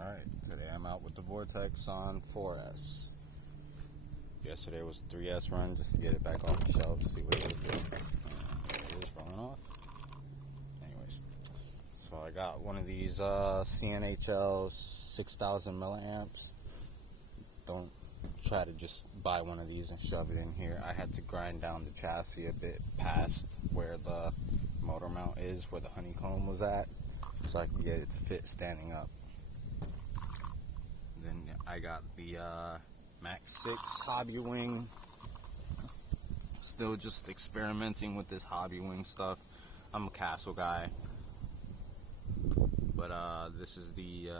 Alright, today I'm out with the Vorteks on 4S. Yesterday was a 3S run just to get it back off the shelf, see what it was doing. It is rolling off. Anyways, so I got one of these CNHL 6000 milliamps. Don't try to just buy one of these and shove it in here. I had to grind down the chassis a bit past where the motor mount is, where the honeycomb was at, so I can get it to fit standing up. Then I got the Max 6 Hobby Wing. Still just experimenting with this Hobby Wing stuff. I'm a Castle guy, but this is the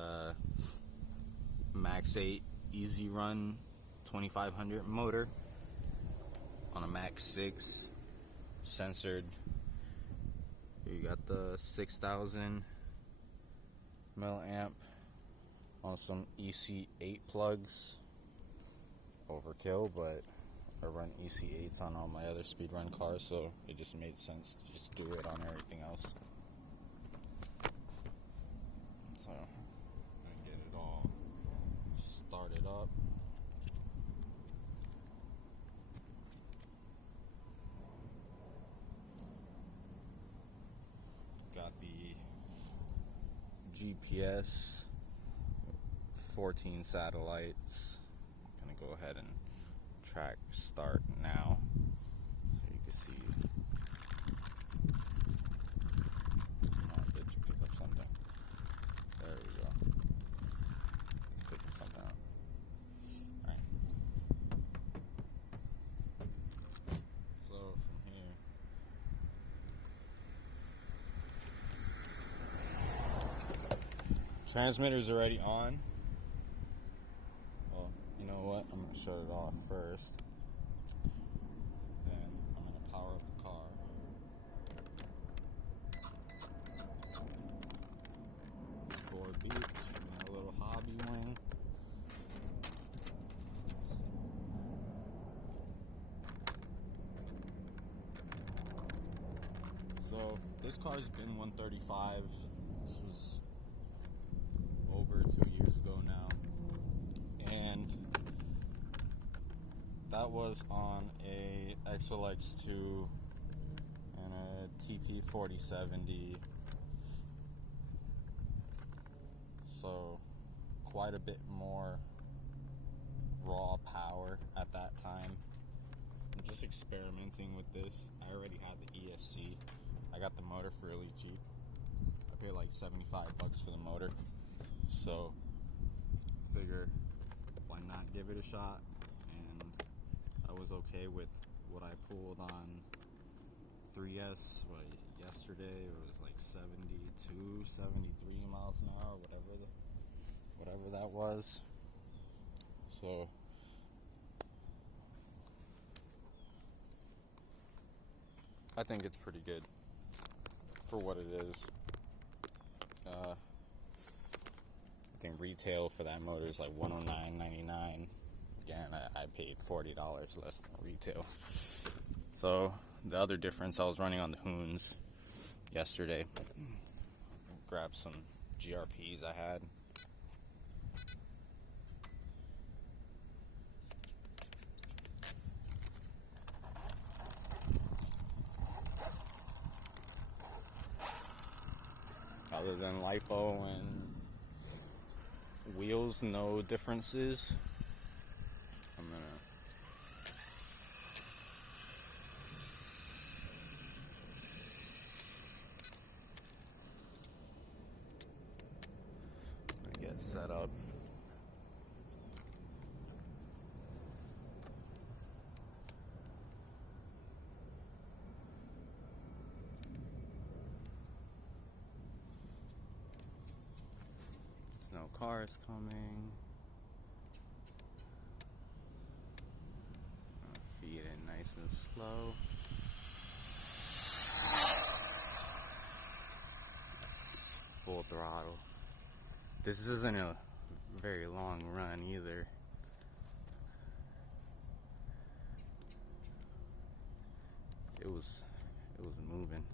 Max 8 Easy Run 2500 motor on a Max 6 censored. Here you got the 6000 milliamp on some EC8 plugs. Overkill, but I run EC8s on all my other speedrun cars, so it just made sense to just do it on everything else. So I'm gonna get it all started up. Got the GPS 14 satellites. Gonna go ahead and track start now so you can see. Come on, bitch, pick up something. There we go. It's picking something up. Alright. So from here, transmitter's already on. You know what? I'm going to shut it off first. Then I'm going to power up the car. Ford Beach, a little Hobby Wing. So this car's been 135. This was over 2 years ago now. And that was on a XLX2 and a TP4070, so quite a bit more raw power at that time. I'm just experimenting with this. I already had the ESC. I got the motor for really cheap. I paid like $75 for the motor, so figure why not give it a shot. And I was okay with what I pulled on 3S yesterday. It was like 72, 73 miles an hour, whatever that was. So I think it's pretty good for what it is. I think retail for that motor is like $109.99. Again, I paid $40 less than retail. So the other difference, I was running on the Hoons yesterday. Grabbed some GRPs I had. Other than lipo and wheels, no differences. I'm gonna get set up. No cars coming. Feed it nice and slow. Full throttle. This isn't a very long run either. It was moving.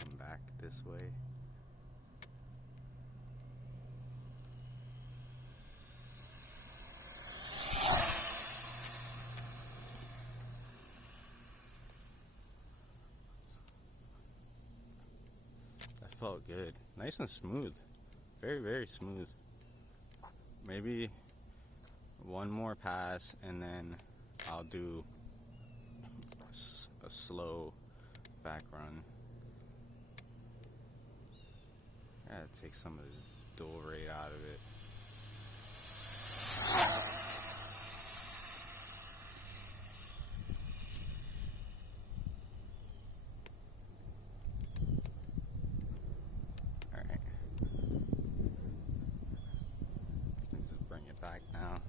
come back this way. That felt good. Nice and smooth. Very, very smooth. Maybe one more pass and then I'll do a slow back run. Gotta take some of this dual rate out of it. Alright. Just bring it back now.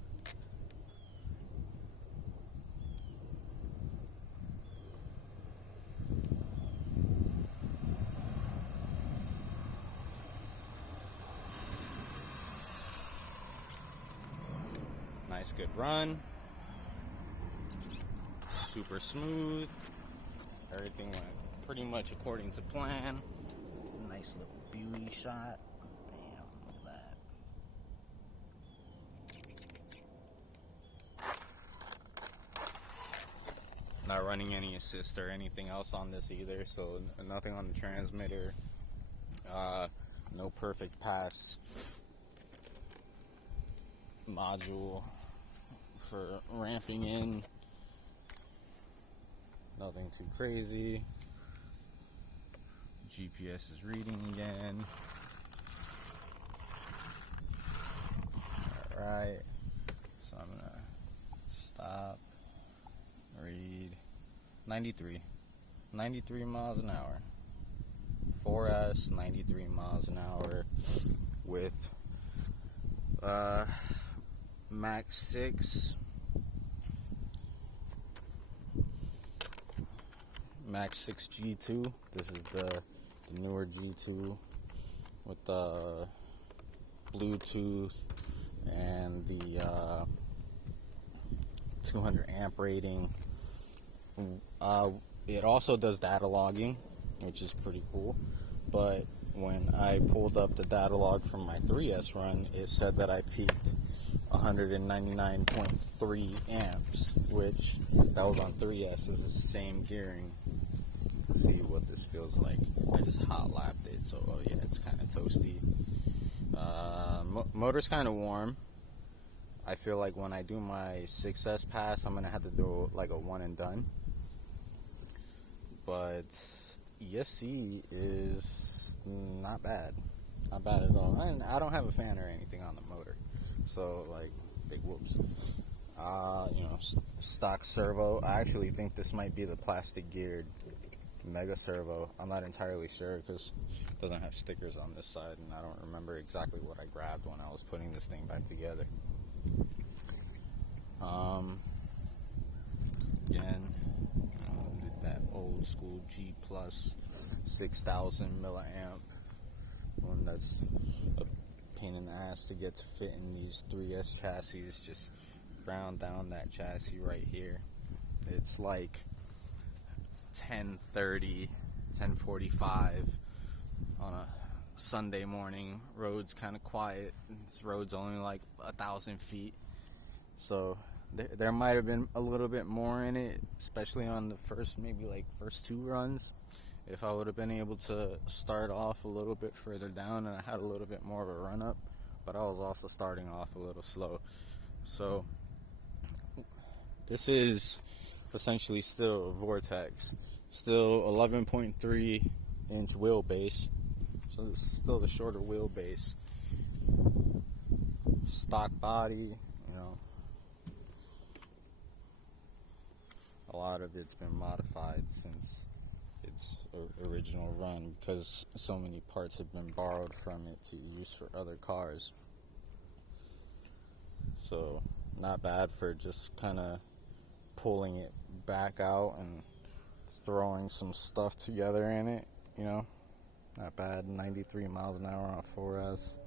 Nice, good run. Super smooth. Everything went pretty much according to plan. Nice little beauty shot. Bam, look at that. Not running any assist or anything else on this either, so nothing on the transmitter. No perfect pass module for ramping in. Nothing too crazy. GPS is reading again. Alright, so I'm gonna stop, read. 93 miles an hour. 4S, 93 miles an hour with Max 6 G2. This is the newer G2 with the Bluetooth and the 200 amp rating. It also does data logging, which is pretty cool, but when I pulled up the data log from my 3S run, it said that I peaked 199.3 amps, which that was on 3S. It's the same gearing. Let's see what this feels like. I just hot lapped it, so oh yeah, it's kind of toasty. Motor's kind of warm. I feel like when I do my 6S pass, I'm gonna have to do like a one and done. But ESC is not bad at all. And I don't have a fan or anything on the motor, so like big whoops. Stock servo. I actually think this might be the plastic geared mega servo. I'm not entirely sure because it doesn't have stickers on this side, and I don't remember exactly what I grabbed when I was putting this thing back together. Again, that old school G Plus 6000 milliamp one that's a pain in the ass to get to fit in these 3S chassis. Just ground down that chassis right here. It's like 10:30, 10:45 on a Sunday morning. Road's kind of quiet. This road's only like 1,000 feet, so there might have been a little bit more in it, especially on the first two runs. If I would have been able to start off a little bit further down and I had a little bit more of a run up, but I was also starting off a little slow. So this is essentially still a Vortex, still 11.3 inch wheelbase, so it's still the shorter wheelbase, stock body. A lot of it's been modified since its original run because so many parts have been borrowed from it to use for other cars. So not bad for just kind of pulling it back out and throwing some stuff together in it, not bad. 93 miles an hour on 4S.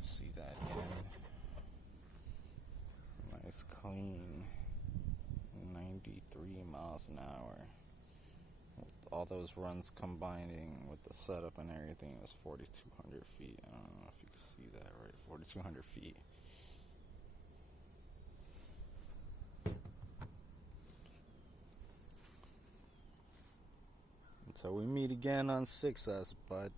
See that again. Nice clean 93 miles an hour with all those runs combining with the setup and everything was 4,200 feet. I don't know if you can see that right, 4,200 feet. Until we meet again on 6S, bud.